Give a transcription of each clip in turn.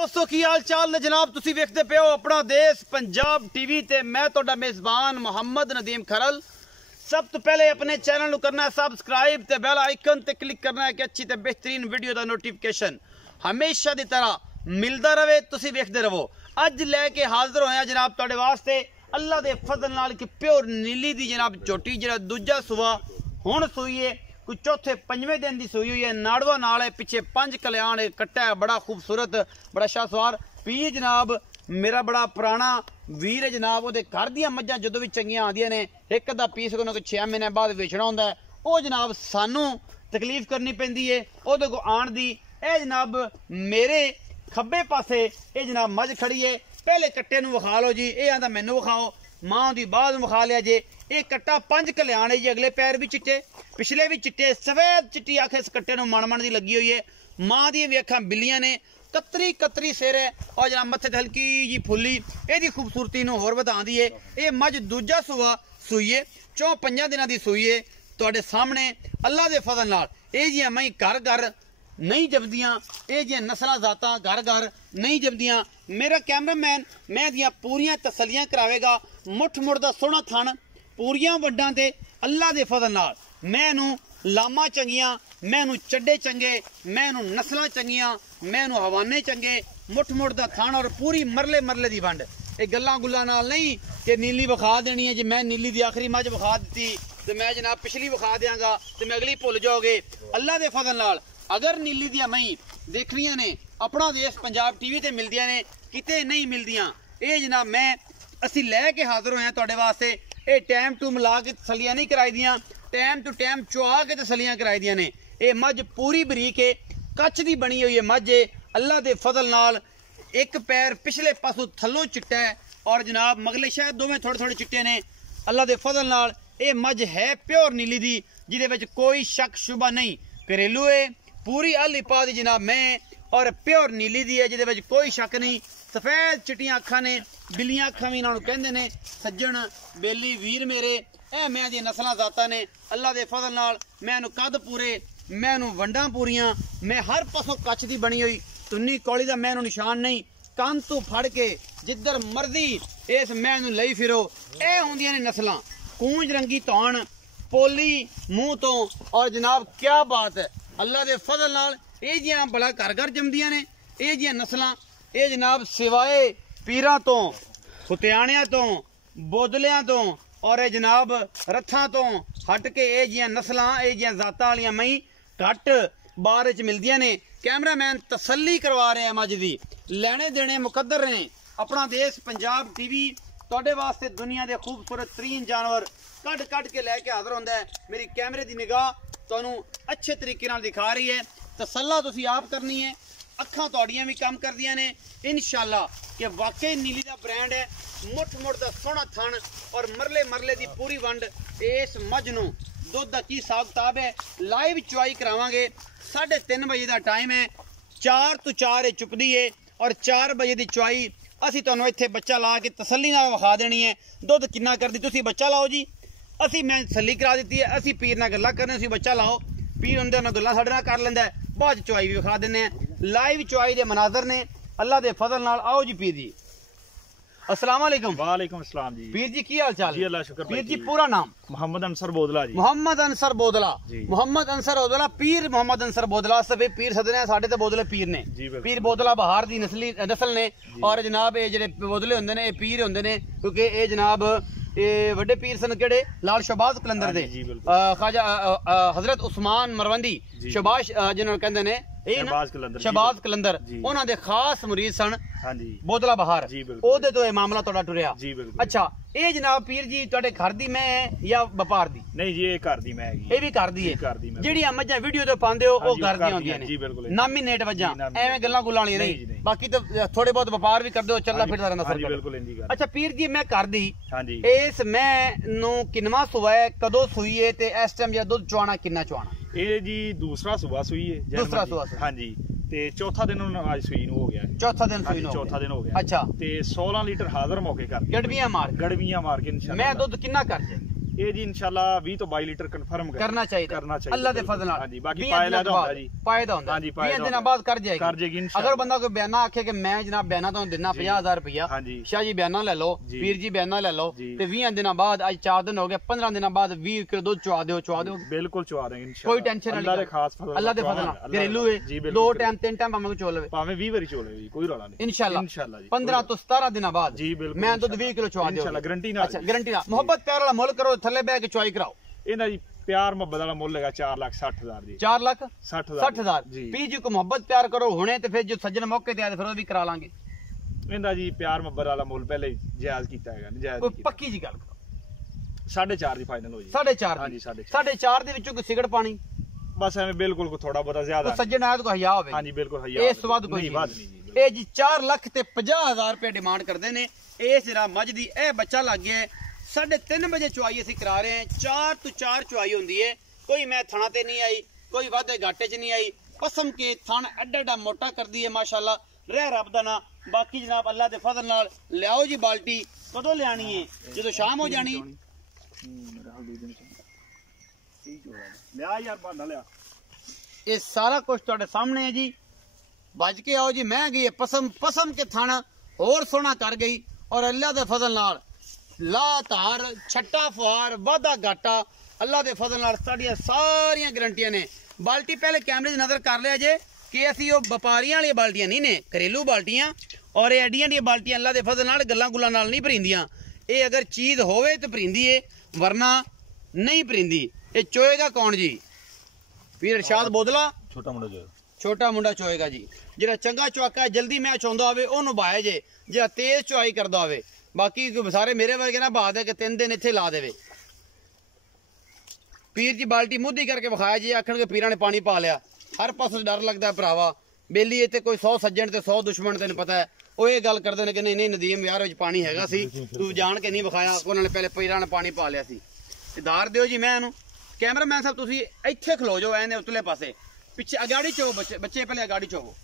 दोस्तों की हाल चाल ने जनाब तुसी वेखदे पे हो अपना देश पंजाब टीवी ते मैं तोड़ा मेजबान मोहम्मद नदीम खरल। सब तो पहले अपने चैनल करना है सबसक्राइब ते बेल आइकन ते क्लिक करना है कि अच्छी ते बेहतरीन वीडियो का नोटिफिकेशन हमेशा की तरह मिलता रहे। तुसी वेखदे रहो। अज लैके हाजिर होया जनाब तोड़े वास्ते अल्लाह दे फजल नाल कि प्योर नीली दी जनाब झोटी जरा दूजा सुबह हुण सूई है कोई चौथे पंजवें दिन की सूई हुई है। नाड़वा नाल है पिछे 5 कल्याण कट्टा है बड़ा खूबसूरत बड़ा शाहसवार पी जनाब मेरा बड़ा पुराना वीर है जनाब। वो घर दियां मझां जदों भी चंगियां आंदियां ने एक अद्धा पीस को 6 महीने बाद वेचना होंदा है वो जनाब सानू तकलीफ करनी पैंदी है ओहदे को आण दी। ए जनाब मेरे खब्बे पासे ये जनाब मझ खड़ी है। पहले कट्टे नूं विखा लो जी। ये आंदा मैनू विखाओ मां दी बाद विखा लिया जे। ये कट्टा 5 कल्याण है जी। अगले पैर भी चिट्टे पिछले भी चिट्टे सफेद चिट्टी अख इस कट्टे नूं मन दी लगी हुई है। मां दी भी अखां बिल्लियां ने कतरी कतरी सिर है और जनाब मत्थे ते हल्की जी फुल्ली एदी खूबसूरती नूं होर वधांदी है। ये मझ दूजा सुआ सूई है 4-5 दिनां दी सूई है तुहाडे सामने अल्लाह दे फजल नाल। ये जियां मई घर घर नहीं जमदियां ये जियां नस्लां जातां घर घर नहीं जमदियां। मेरा कैमरामैन मैं दियां पूरियां तसलियां करावेगा। मुठ मुड़ दा सोहना थन पूरियां वड्डां ते अल्लाह दे फजल नाल मैनू लामा चंगियां मैनू चड्डे चंगे मैनू नस्लां चंगियां मैनू हवाने चंगे मुठ मुड़ दा थन और पूरी मरले मरले दी वंड। ये गल्लां गुल्लां नाल नहीं कि नीली विखा देनी है जी मैं नीली दी आखिरी मझ विखा दी तो मैं जनाब पिछली विखा देंगा तो मैं अगली भुल जाओगे। अल्लाह दे फजल नाल अगर नीली दियां मई देखनियां ने अपना देश पंजाब टीवी ते मिलदियां ने किते नहीं मिलदियां। ये जनाब मैं असी लैके हाजिर होए तुहाडे वास्ते। ये टाइम टू मिला के तसलियां नहीं कराई दियां टाइम टू टाइम चुआ के तसलियां कराई दियां ने। ये मझ पूरी बरीक है कच्छ दी बनी हुई है मझ है। अल्लाह दे फजल नाल एक पैर पिछले पासों थल्लों चिट्टा है और जनाब मगले शायद दोवें थोड़े थोड़े चिट्टे ने। अल्लाह दे फजल नाल ये मझ है प्योर नीली दी जिहदे विच कोई शक शुबा नहीं। घरेलू है पूरी अली पा दी जनाब मैं और प्योर नीली दी है जिहदे विच कोई शक नहीं। सफेद चिट्टियां अखां ने बिल्लियां अखां भी इन्हां नूं कहंदे ने सज्जण बेली वीर मेरे। ए मैं दी नस्लां जातां ने अल्लाह दे फजल नाल मैनू कद पूरे मैनू वंडां पूरियां मैं हर पासों कच्छ दी बनी हुई तुन्नी कौली दा मैनू निशान नहीं। कंन तू फड़ के जिधर मर्जी इस मैनू लई फिरो। ए हुंदियां ने नस्लां कूंज रंगी धौन पोली मूँह तो और जनाब क्या बात है अल्लाह दे फजल नाल ये जियां बड़ा घर घर जमदियां ने ये जियां नस्लां ये जनाब सिवाए पीरां तो खुतियाणियां तो बोदलियां तो और जनाब रथां तो हट के ये जियां नस्लां ये जियां जातां वालियां मई घट बार च मिलदियां ने। कैमरामैन तसल्ली करवा रहे हैं मझ दी लेने देने मुकद्दर ने। अपना देश पंजाब टीवी तुहाडे वास्ते दुनिया के खूबसूरत तरीन जानवर कट कट के लैके हाजिर होंदा है। मेरी कैमरे की निगाह तुहानू अच्छे तरीके नाल दिखा रही है। तसल्ला तुसी आप करनी है अखां तुहाडियां भी काम करदियां ने इंशाअल्लाह कि वाकई नीली दा ब्रांड है। मुठ मुड़ दा सोहना थन और मरले मरले दी पूरी वंड। इस मझ नूं दुध दा की हिसाब किताब है लाइव चुआई करावांगे। 3:30 बजे का टाइम है 4 तो 4 चुपदी है और 4 बजे की चुआई असी तुहानू इत्थे बच्चा ला के तसल्ली नाल विखा देनी है। दुध किन्ना करदी तुसी बच्चा लाओ जी असी मैं तसल्ली करा दी है। असी पीर नाल गल्लां करने तुसी बच्चा लाओ पीर उंदे नाल गल्लां साडे नाल कर लैंदा है बाद चुआई भी विखा देने लाइव चुआई दे मनाजर ने अल्लाह दे फजल नाल। आओ जी पीर जी अस्सलाम वालेकुम। वालेकुम अस्सलाम जी। पीर जी की हाल चाल जी अल्लाह शुक्र पीर जी पूरा नाम मोहम्मद अंसर बोदला जी। मोहम्मद अंसर बोदला मोहम्मद अंसर बोदला पीर मोहम्मद अंसर बोदला सब पीर सदने साडे ते बोदले पीर ने पीर बोदला बहार दी नस्ल ने और जनाब ये जेडे बोदले हुंदे ने पीर हुंदे ने क्योंकि ये जनाब ये वड्डे पीर सन केड़े लाल शहबाज कलंदर दे ख्वाजा हजरत उस्मान मरवंदी शहबाज जिन्होंने कहंदे ने शहबाज कलंदर उन्हां दे खास मुरीद सन बोदला बहार ओदे तो ये मामला तुहाडा टुरिया। अच्छा ये जनाब पीर जी तुहाडे घर दी मैं या व्यापार दी नहीं जी ये घर दी मैं ये भी घर दी है जेहड़ियां मझां वीडियो ते पांदे हो ओ घर दी होंदियां ने नामिनेट वजां एवें गल्लां गुल्लां वालियां नहीं बाकी तो थोड़े बहुत व्यापार भी करदे हो चलदा फिरदा रहंदा सर। अच्छा पीर जी मैं घर दी इस मैं नूं किन्नवां सुआ है कदों सूई है ते इस टाइम या दुध चवाना किन्ना चवाना ये जी दूसरा सुबह सूई है दूसरा सुबह हाँ जी ते चौथा दिन आज सूई नूं हो गया है चौथा दिन सूई नूं चौथा दिन हो गया। अच्छा ते 16 लीटर हाजिर मौके कर गड़बियां मार के इंशाल्लाह मैं दुध किन्ना कर जे ਇਹ ਜੀ ਇਨਸ਼ਾਅੱਲਾ 20 ਤੋਂ 22 ਲੀਟਰ ਕਨਫਰਮ ਕਰਨਾ ਚਾਹੀਦਾ ਅੱਲਾਹ ਦੇ ਫਜ਼ਲ ਨਾਲ। ਹਾਂਜੀ ਬਾਕੀ ਪਾਇਦਾ ਦਾ ਹੁੰਦਾ ਜੀ, ਪਾਇਦਾ ਹੁੰਦਾ। ਹਾਂਜੀ 20 ਦਿਨਾਂ ਬਾਅਦ ਕਰ ਜਾਏਗੀ ਇਨਸ਼ਾਅੱਲਾ। ਅਗਰ ਬੰਦਾ ਕੋਈ ਬਿਆਨਾ ਆਖੇ ਕਿ ਮੈਂ ਜਨਾਬ ਬਿਆਨਾ ਤੁਹਾਨੂੰ ਦਿਨਾ 50000 ਰੁਪਇਆ, ਸ਼ਾਹ ਜੀ ਬਿਆਨਾ ਲੈ ਲਓ, ਪੀਰ ਜੀ ਬਿਆਨਾ ਲੈ ਲਓ, ਤੇ 20 ਦਿਨਾਂ ਬਾਅਦ ਅੱਜ 4 ਦਿਨ ਹੋ ਗਏ, 15 ਦਿਨਾਂ ਬਾਅਦ 20 ਕਿਲੋ ਦੁੱਧ ਚਵਾ ਦਿਓ। ਬਿਲਕੁਲ ਚਵਾ ਦੇਂਗੇ ਇਨਸ਼ਾਅੱਲਾ, ਕੋਈ ਟੈਨਸ਼ਨ ਨਹੀਂ। ਅੱਲਾਹ ਦੇ ਖਾਸ ਫਜ਼ਲ, ਅੱਲਾਹ ਦੇ ਫਜ਼ਲ ਨਾਲ ਘਰੇਲੂ ਹੈ, 2 ਟਾਈਮ 3 ਟਾਈਮ ਭਾਵੇਂ ਚੋ ਲਵੇ, ਭਾਵੇਂ 20 ਵਾਰੀ ਚੋ ਲਵੇ, ਕੋਈ ਰੌਲਾ ਨਹੀਂ ਇਨਸ਼ਾਅੱਲਾ ਜੀ। 15 ਤੋਂ 17 ਦਿਨਾਂ ਬਾਅਦ ਜੀ ਬਿਲਕੁਲ ਮੈਂ ਦੁੱਧ 20 ਕਿਲੋ ਚਵਾ ਦਿਓ ਇਨਸ਼ਾਅੱਲਾ, ਗਾਰੰਟੀ ਨਾਲ। ਅੱਛਾ ਗਾਰੰਟੀ ਨਾਲ। ਮੁਹੱਬਤ ਪਿਆਰ ਵਾਲਾ ਮੁੱਲ ਕਰੋ, ਥੱਲੇ ਬਹਿ ਕੇ ਚੁਆਈ ਕਰਾਓ। ਇਹਨਾਂ ਜੀ ਪਿਆਰ ਮੁਹੱਬਤ ਵਾਲਾ ਮੁੱਲ ਹੈਗਾ 4,60,000 ਜੀ, 4,60,000 ਪੀ ਜੀ ਕੋ ਮੁਹੱਬਤ ਪਿਆਰ ਕਰੋ ਹੁਣੇ, ਤੇ ਫਿਰ ਜੋ ਸੱਜਣ ਮੌਕੇ ਤੇ ਆਏ ਫਿਰ ਉਹ ਵੀ ਕਰਾ ਲਾਂਗੇ। ਇਹਦਾ ਜੀ ਪਿਆਰ ਮੁਹੱਬਤ ਵਾਲਾ ਮੁੱਲ ਪਹਿਲੇ ਜਾਇਜ਼ ਕੀਤਾ ਹੈਗਾ, ਨਜਾਇਜ਼ ਕੋਈ ਪੱਕੀ ਜੀ ਗੱਲ ਕਰੋ। 4.5 ਦੀ ਫਾਈਨਲ ਹੋ ਜੀ। 4.5 ਹਾਂਜੀ 4.5 ਦੇ ਵਿੱਚੋਂ ਕੋਈ ਸਿਗੜ ਪਾਣੀ ਬਸ ਐਵੇਂ ਬਿਲਕੁਲ ਕੋ ਥੋੜਾ ਬਹੁਤਾ ਜ਼ਿਆਦਾ ਸੱਜਣ ਆਇਆ ਤਾਂ ਹਿਆ ਹੋਵੇ। ਹਾਂਜੀ ਬਿਲਕੁਲ ਹਿਆ, ਇਸ ਤੋਂ ਵੱਧ ਕੋਈ ਨਹੀਂ। ਇਹ ਜੀ 4,50,000 ਰੁਪਏ ਡਿਮਾਂਡ ਕਰਦੇ ਨੇ। ਇਸ ਜਿਹੜਾ ਮੱਝ ਦੀ ਇਹ ਬੱਚਾ ਲੱਗ ਗਿਆ 3:30 ਵਜੇ ਚੁਆਈ ਅਸੀਂ ਕਰਾ ਰਹੇ ਹਾਂ। 4 ਤੋਂ 4 ਚੁਆਈ ਹੁੰਦੀ ਹੈ, ਕੋਈ ਮੈਂ ਥਣਾ ਤੇ ਨਹੀਂ ਆਈ, ਕੋਈ ਵਾਧੇ ਘਾਟੇ ਚ ਨਹੀਂ ਆਈ। ਪਸਮ ਕੇ ਥਣ ਐਡਾ ਮੋਟਾ ਕਰਦੀ ਹੈ ਮਾਸ਼ਾਅੱਲਾ, ਰਹਿ ਰੱਬ ਦਾ ਨਾ। ਬਾਕੀ ਜਨਾਬ ਅੱਲਾ ਦੇ ਫਜ਼ਲ ਨਾਲ ਲਿਆਓ ਜੀ ਬਾਲਟੀ। ਕਦੋਂ ਲਿਆਣੀ ਹੈ? ਜਦੋਂ ਸ਼ਾਮ ਹੋ ਜਾਣੀ। ਲਿਆ ਯਾਰ ਬਹਾਨਾ ਲਿਆ। ਇਹ ਸਾਰਾ ਕੁਝ ਤੁਹਾਡੇ ਸਾਹਮਣੇ ਹੈ ਜੀ। ਵੱਜ ਕੇ ਆਓ ਜੀ। ਮੈਂ ਗਈ ਪਸਮ ਕੇ ਥਣ ਹੋਰ ਸੋਹਣਾ ਕਰ ਗਈ, ਔਰ ਅੱਲਾ ਦੇ ਫਜ਼ਲ ਨਾਲ ਲਾ ਧਾਰ ਛੱਟਾ ਫੁਹਾਰ ਵਾਧਾ ਘਾਟਾ ਅੱਲਾ ਦੇ ਫਜ਼ਲ ਨਾਲ ਸਾਡੀਆਂ ਸਾਰੀਆਂ ਗਰੰਟੀਆਂ ਨੇ। ਬਾਲਟੀ ਪਹਿਲੇ ਕੈਮਰੇ 'ਚ ਨਜ਼ਰ ਕਰ ਲਿਆ ਜੇ ਕਿ ਅਸੀਂ ਉਹ ਵਪਾਰੀਆਂ ਵਾਲੀਆਂ ਬਾਲਟੀਆਂ ਨਹੀਂ ਨੇ, ਘਰੇਲੂ ਬਾਲਟੀਆਂ। ਔਰ ਇਹ ਐਡੀਆਂ ਦੀਆਂ ਬਾਲਟੀਆਂ ਅੱਲਾ ਦੇ ਫਜ਼ਲ ਨਾਲ ਗੱਲਾਂ ਗੁੱਲਾਂ ਨਾਲ ਨਹੀਂ ਭਰੀਂਦੀਆਂ। ਇਹ ਅਗਰ ਚੀਜ਼ ਹੋਵੇ ਤਾਂ ਭਰੀਂਦੀ ਏ, ਵਰਨਾ ਨਹੀਂ ਭਰੀਂਦੀ। ਇਹ ਚੋਏਗਾ ਕੌਣ ਜੀ? ਪੀਰ ਇਰਸ਼ਾਦ ਬੋਦਲਾ ਛੋਟਾ ਮੁੰਡਾ ਚੋਏਗਾ ਜੀ। ਜਿਹੜਾ ਚੰਗਾ ਚੁਆਕਾ ਜਲਦੀ ਮੈਚ ਆਉਂਦਾ ਹੋਵੇ ਉਹਨੂੰ ਬਾਏ ਜੇ, ਜਿਹੜਾ ਤੇਜ਼ ਚੁਆਈ ਕਰਦਾ ਹੋਵੇ। ਬਾਕੀ ਸਾਰੇ ਮੇਰੇ ਵਰਗੇ ਨਾ ਬਾਤ ਹੈ ਕਿ 3 ਦਿਨ ਇੱਥੇ ਲਾ ਦੇਵੇ। ਪੀਰ ਜੀ ਬਾਲਟੀ ਮੁੱਧੀ ਕਰਕੇ ਵਿਖਾਇਆ ਜੀ, ਆਖਣਗੇ ਪੀਰਾਂ ਨੇ ਪਾਣੀ ਪਾ ਲਿਆ। ਹਰ ਪਾਸੋਂ ਡਰ ਲੱਗਦਾ ਭਰਾਵਾ। ਬੇਲੀ ਇੱਥੇ ਕੋਈ 100 ਸੱਜਣ ਤੇ 100 ਦੁਸ਼ਮਣ ਤੈਨੂੰ ਪਤਾ ਹੈ। ਉਹ ਇਹ ਗੱਲ ਕਰਦੇ ਨੇ ਕਿ ਨਹੀਂ ਨਦੀਮ ਯਾਰ ਵਿੱਚ ਪਾਣੀ ਹੈਗਾ ਸੀ, ਤੂੰ ਜਾਣ ਕੇ ਨਹੀਂ ਵਿਖਾਇਆ। ਉਹਨਾਂ ਨੇ ਪਹਿਲੇ ਪੀਰਾਂ ਨੇ ਪਾਣੀ ਪਾ ਲਿਆ ਸੀ। ਇਦਾਰ ਦਿਓ ਜੀ। ਮੈਂ ਇਹਨੂੰ ਕੈਮਰਾਮੈਨ ਸਾਹਿਬ ਤੁਸੀਂ ਇੱਥੇ ਖਲੋ ਜਾਓ, ਐਨੇ ਉਤਲੇ ਪਾਸੇ ਪਿੱਛੇ ਅਗਾੜੀ ਚੋ ਬੱਚੇ ਪਹਿਲੇ ਅਗਾੜੀ ਚੋਵੋ।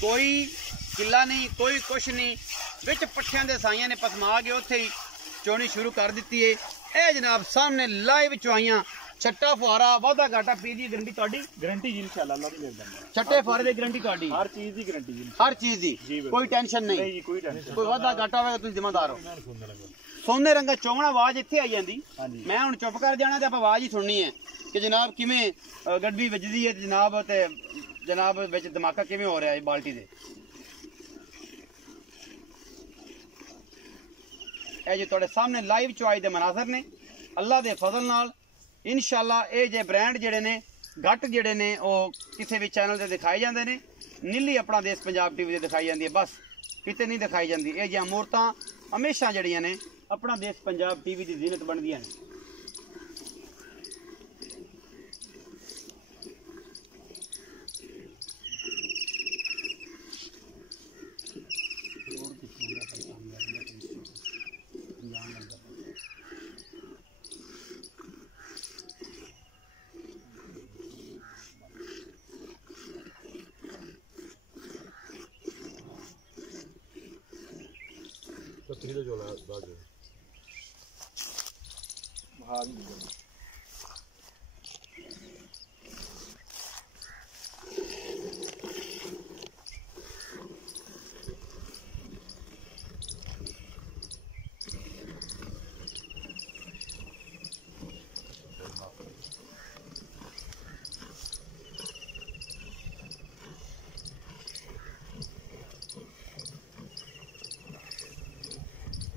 ਕੋਈ ਕਿੱਲਾ ਨਹੀਂ, ਕੋਈ ਕੁਛ ਨਹੀਂ। ਵਿੱਚ ਪੱਠਿਆਂ ਦੇ ਸਾਈਆਂ ਨੇ ਪਸਮਾ ਕੇ ਉੱਥੇ ਹੀ ਚੋਣੀ ਸ਼ੁਰੂ ਕਰ ਦਿੱਤੀ ਏ। ਇਹ ਜਨਾਬ ਸਾਹਮਣੇ ਲਾਈਵ ਚੁਆਈਆਂ, ਛੱਟਾ ਫੁਹਾਰਾ ਵਾਧਾ ਘਾਟਾ। ਪੀ ਦੀ ਗਰੰਟੀ ਤੁਹਾਡੀ? ਗਰੰਟੀ ਜੀ ਇਨਸ਼ਾਅੱਲਾ ਅੱਲਾਹ ਦੀ ਮਿਹਰਬਾਨੀ। ਛੱਟੇ ਫੁਹਾਰੇ ਦੀ ਗਰੰਟੀ ਤੁਹਾਡੀ? ਹਰ ਚੀਜ਼ ਦੀ ਗਰੰਟੀ ਜੀ, ਹਰ ਚੀਜ਼ ਦੀ, ਕੋਈ ਟੈਨਸ਼ਨ ਨਹੀਂ। ਕੋਈ ਵਾਧਾ ਘਾਟਾ ਹੋਵੇ ਤੁਸੀਂ ਜ਼ਿੰਮੇਦਾਰ ਹੋ। ਸੋਨੇ ਰੰਗਾ ਚੋਵਣਾ ਆਵਾਜ਼ ਇੱਥੇ ਆਈ ਜਾਂਦੀ। ਮੈਂ ਹੁਣ ਚੁੱਪ ਕਰ ਜਾਣਾ ਤੇ ਆਪਾਂ ਆਵਾਜ਼ ਹੀ ਸੁਣਨੀ ਹੈ ਕਿ ਜਨਾਬ ਕਿਵੇਂ ਗੱਡੀ ਵੱਜਦੀ ਹੈ ਜਨਾਬ, ਤੇ ਜਨਾਬ ਵਿੱਚ ਧਮਾਕਾ ਕਿਵੇਂ ਹੋ ਰਿਹਾ ਹੈ ਬਾਲਟੀ ਦੇ। ਇਹ ਜੀ ਤੁਹਾਡੇ ਸਾਹਮਣੇ ਲਾਈਵ ਚੁਆਈ ਦੇ ਮਨਾਜ਼ਰ ਨੇ ਅੱਲਾ ਦੇ ਫਜ਼ਲ ਨਾਲ। ਇਨਸ਼ਾਅੱਲਾ ਇਹ ਜੇ ਬ੍ਰਾਂਡ ਜਿਹੜੇ ਨੇ ਘੱਟ ਜਿਹੜੇ ਨੇ ਉਹ ਕਿਸੇ ਵੀ ਚੈਨਲ ਤੇ ਦਿਖਾਏ ਜਾਂਦੇ ਨੇ। ਨੀਲੀ ਆਪਣਾ ਦੇਸ਼ ਪੰਜਾਬ ਟੀਵੀ ਤੇ ਦਿਖਾਈ ਜਾਂਦੀ ਹੈ, ਬਸ ਕਿਤੇ ਨਹੀਂ ਦਿਖਾਈ ਜਾਂਦੀ। ਇਹ ਜਿਹੀਆਂ ਮੂਰਤਾਂ ਹਮੇਸ਼ਾ ਜਿਹੜੀਆਂ ਨੇ ਆਪਣਾ ਦੇਸ਼ ਪੰਜਾਬ ਟੀਵੀ ਦੀ ਜ਼ੀਨਤ ਬਣਦੀਆਂ ਨੇ।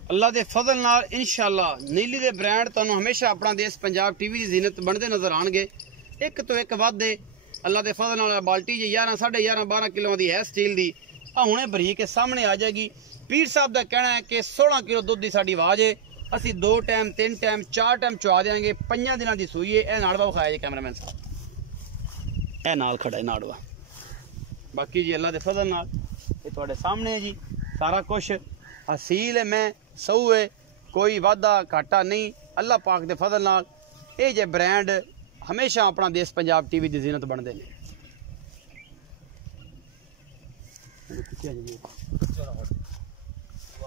ਅੱਲਾ ਦੇ ਫਜ਼ਲ ਨਾਲ ਇਨਸ਼ਾਅੱਲਾ ਨੀਲੀ ਦੇ ਬ੍ਰਾਂਡ ਤੁਹਾਨੂੰ ਹਮੇਸ਼ਾ ਆਪਣਾ ਦੇਸ਼ ਪੰਜਾਬ ਟੀਵੀ ਦੀ ਜ਼ੀਨਤ ਬਣਦੇ ਨਜ਼ਰ ਆਣਗੇ। ਇੱਕ ਤੋਂ ਇੱਕ ਵਾਧੇ ਅੱਲਾ ਦੇ ਫਜ਼ਲ ਨਾਲ। ਬਾਲਟੀ ਜੀ 11 11.5 12 ਕਿਲੋ ਦੀ ਹੈ ਸਟੀਲ ਦੀ। ਆ ਹੁਣੇ ਭਰੀ ਕੇ ਸਾਹਮਣੇ ਆ ਜਾਏਗੀ। ਪੀਰ ਸਾਹਿਬ ਦਾ ਕਹਿਣਾ ਹੈ ਕਿ 16 ਕਿਲੋ ਦੁੱਧ ਦੀ ਸਾਡੀ ਆਵਾਜ਼ ਹੈ। ਅਸੀਂ 2 ਟਾਈਮ 3 ਟਾਈਮ 4 ਟਾਈਮ ਚੁਆ ਦੇਾਂਗੇ। 5 ਦਿਨਾਂ ਦੀ ਸੂਈ ਹੈ। ਇਹ ਨਾੜਵਾ ਵਿਖਾਇਆ ਜੀ ਕੈਮਰਾਮੈਨ ਸਾਹਿਬ, ਇਹ ਨਾਲ ਖੜਾ ਹੈ ਨਾੜਵਾ। ਬਾਕੀ ਜੀ ਅੱਲਾ ਦੇ ਫਜ਼ਲ ਨਾਲ ਇਹ ਤੁਹਾਡੇ ਸਾਹਮਣੇ ਹੈ ਜੀ। ਸਾਰਾ ਕੁਛ ਹਸੀਲ ਹੈ, ਮੈਂ ਸਹੂ ਹੈ, ਕੋਈ ਵਾਧਾ ਘਾਟਾ ਨਹੀਂ। ਅੱਲਾ ਪਾਕ ਦੇ ਫਜ਼ਲ ਨਾਲ ਇਹ ਜੇ ਬ੍ਰਾਂਡ ਹਮੇਸ਼ਾ ਆਪਣਾ ਦੇਸ਼ ਪੰਜਾਬ ਟੀਵੀ ਦੀ ਜ਼ੀਨਤ ਬਣਦੇ ਨੇ।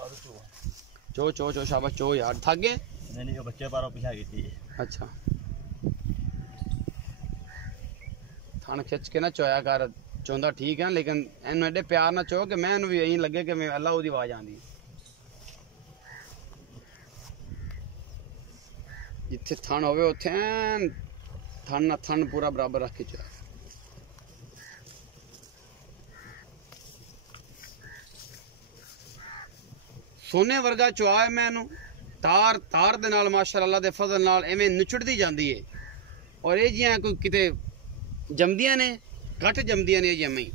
चो चो चो शाबाश चो यार थक गए नहीं जो बच्चे पारो पीछा की अच्छा थान खिंच के ना चोया कर चौंदा ठीक है लेकिन एन एडे प्यार ना चो कि मैं भी यही लगे कि मैं अल्लाह ओदी आवाज आंदी जिथे थन होवे उथे थन ना थन पूरा बराबर रख के चोया सोने वर्गा चुआ है मैनू तार तार दे नाल माशाअल्लाह अल्लाह दे फजल नाल एवें निचड़दी जांदी है और ये जियां कोई किते जमदियां ने घट जमदियां ने जियां मई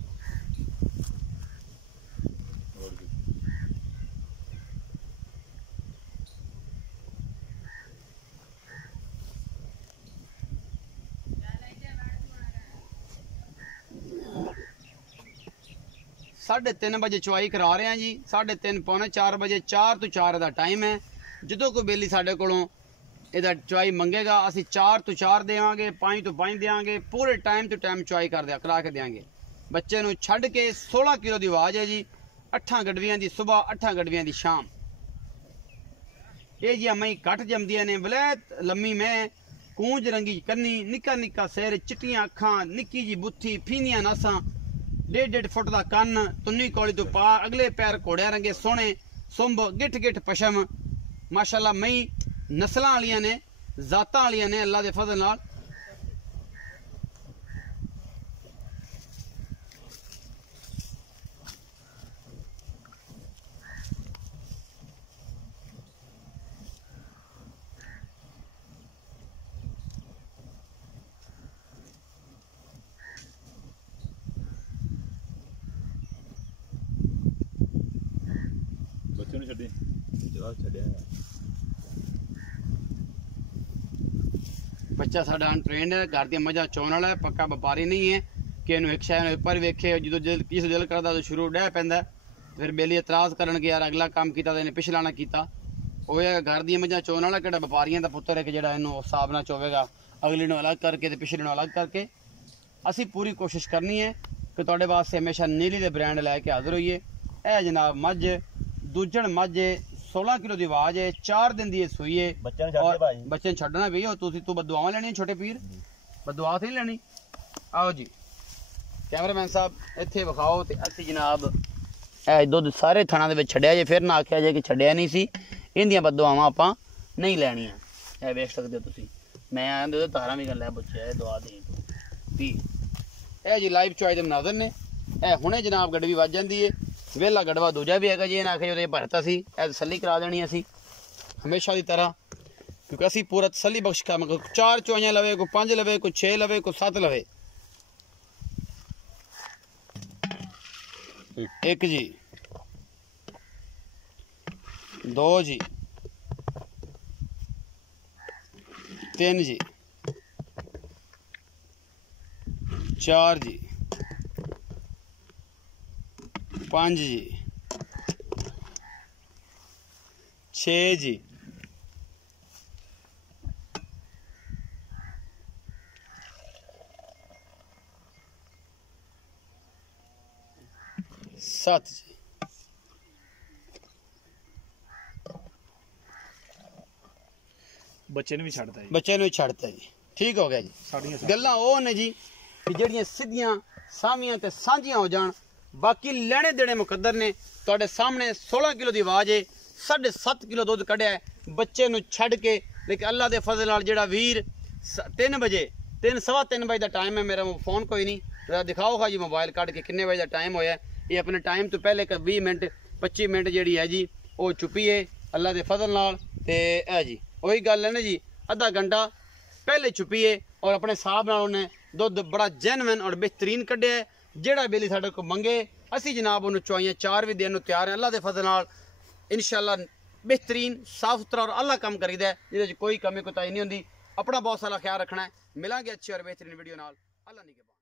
साढ़े 3 बजे चुवाई करा रहे हैं जी 3:30 पौने 4 बजे 4 तो 4 का टाइम है जो कोई बेली साढ़े कोलों ਇਹਦਾ ਚੁਆਈ ਮੰਗੇਗਾ ਅਸੀਂ 4 ਤੋਂ 4 ਦੇਵਾਂਗੇ 5 ਤੋਂ 5 ਦੇਵਾਂਗੇ ਪੂਰੇ ਟਾਈਮ ਤੋਂ ਟਾਈਮ ਚੁਆਈ ਕਰਾ ਕੇ ਦੇਵਾਂਗੇ ਬੱਚੇ ਨੂੰ ਛੱਡ ਕੇ 16 ਕਿਲੋ ਦੀ ਆਵਾਜ਼ ਹੈ ਜੀ 8 ਗੜਵੀਆਂ ਦੀ ਸਵੇਰ 8 ਗੜਵੀਆਂ ਦੀ ਸ਼ਾਮ ਇਹ ਜੀ ਮੈਂ ਘੱਟ ਜੰਮਦੀਆਂ ਨੇ ਵਲੈਤ ਲੰਮੀ ਮੈਂ ਕੂੰਜ ਰੰਗੀ ਕੰਨੀ ਨਿੱਕਾ ਨਿੱਕਾ ਸਿਰ ਚਿੱਟੀਆਂ ਅੱਖਾਂ ਨਿੱਕੀ ਜੀ ਬੁੱਥੀ ਫੀਨੀਆਂ ਨਾਸਾਂ 1.5 ਫੁੱਟ ਦਾ ਕੰਨ ਤੁੰਨੀ ਕੋਲੀ ਤੋਂ ਪਾਰ ਅਗਲੇ ਪੈਰ ਘੋੜਿਆਂ ਰੰਗੇ ਸੋਹਣੇ ਸੁੰਭ ਗਿੱਠ ਗਿੱਠ ਪਸ਼ਮ माशाअल्लाह मई नस्लां वालियां ने जातां वालियां ने अल्लाह दे फजल नाल बच्चों ने छड्डे जवाब छड्या बच्चा साडा अनट्रेंड है घर दी मजा चोन वाला है पक्का व्यापारी नहीं है कि इन्हू एक शहर पर वेखे जो किस दिल करता तो शुरू डह पैंदा फिर बेली इतराज करन कि यार अगला काम कीता ते इन्हें पिछला ना कीता ਉਹ ਹੈ घर दी मजा चोन वाला ਕਿਹੜਾ ਵਪਾਰੀਆਂ ਦਾ ਪੁੱਤਰ ਹੈ ਕਿ ਜਿਹੜਾ ਇਹਨੂੰ ਹਿਸਾਬ ਨਾਲ ਚੋਵੇਗਾ ਅਗਲੇ ਨੂੰ ਅਲੱਗ ਕਰਕੇ ਤੇ ਪਿਛਲੇ ਨੂੰ ਅਲੱਗ ਕਰਕੇ ਅਸੀਂ ਪੂਰੀ ਕੋਸ਼ਿਸ਼ ਕਰਨੀ ਹੈ ਕਿ ਤੁਹਾਡੇ ਵਾਸਤੇ ਹਮੇਸ਼ਾ ਨੀਲੀ ਦੇ ਬ੍ਰਾਂਡ ਲੈ ਕੇ ਹਾਜ਼ਰ ਹੋਈਏ ਇਹ ਜਨਾਬ ਮੱਝ ਦੂਜਣ ਮੱਝ 16 किलो की आवाज है 4 दिन की सूई है बच्चे छड़ना भी तू बदुआवां लेनी छोटे पीर बदुआ तो नहीं लेनी आओ जी कैमरामैन साहब इत्थे विखाओ ते असी जनाब दुध सारे थाना दे विच छड्या जे फिर ना आख्या जे कि छड्या नहीं सी इंदियां बदुआवां आपां नहीं लैणियां ए वेख सकदे हो तुसी मैं आया दे तारा भी गल्ला बच्चे दुआ दे P A G live choice दे मनाजर ने ए हुणे जनाब गड्डी वज जांदी है वेला गड़वा दूजा भी है जी ना आखे जो भरता सी तसली करा देनी असी हमेशा की तरह क्योंकि असी पूरा तसली बख्श काम 4 चुआइयां लवे कोई 5 लवे कोई 6 लवे कोई 7 लवे एक जी 2 जी 3 जी 4 जी 5 जी 6 जी 7 जी बच्चे ने भी छड़ता है बच्चे ने छड़ता जी ठीक हो गया जी गल्लां ਉਹ ਨੇ ਜੀ ਕਿ ਜਿਹੜੀਆਂ ਸਿੱਧੀਆਂ ਸਾਮੀਆਂ ਤੇ ਸਾਂਝੀਆਂ ਹੋ ਜਾਣ बाकी लेने देने मुकद्दर ने तुहाडे सामने 16 किलो की आवाज है 7.5 किलो दुध कढ़िया है बच्चे नूं छड्ड के लेकिन अल्लाह दे फजल नाल जिहड़ा वीर 3 बजे 3:15 बजे का टाइम है मेरा फोन कोई नहीं दिखाओ जी मोबाइल कढ़ के किन्ने बजे का टाइम होया ये अपने टाइम तो पहले 20 मिनट 25 मिनट जिहड़ी है जी वो चुपी है अल्लाह दे फजल नाल ते है जी वही गल है ना जी आधा घंटा पहले चुपी है और अपने हिसाब नाल उन्हें दुध बड़ा जेन्युइन और बेहतरीन कढ़िया है ਜਿਹੜਾ बेली साढ़े को मंगे असी जनाब उन्होंने चुआइयां 4 भी देने को तैयार हैं अल्लाह के फजल नाल इंशाअल्लाह बेहतरीन साफ सुथरा और अल्लाह काम करीदा है जिहदे कोई कमी कोताही नहीं होंदी अपना बहुत सारा ख्याल रखना है मिलांगे अच्छी और बेहतरीन वीडियो नाल अल्लाह निगहबान।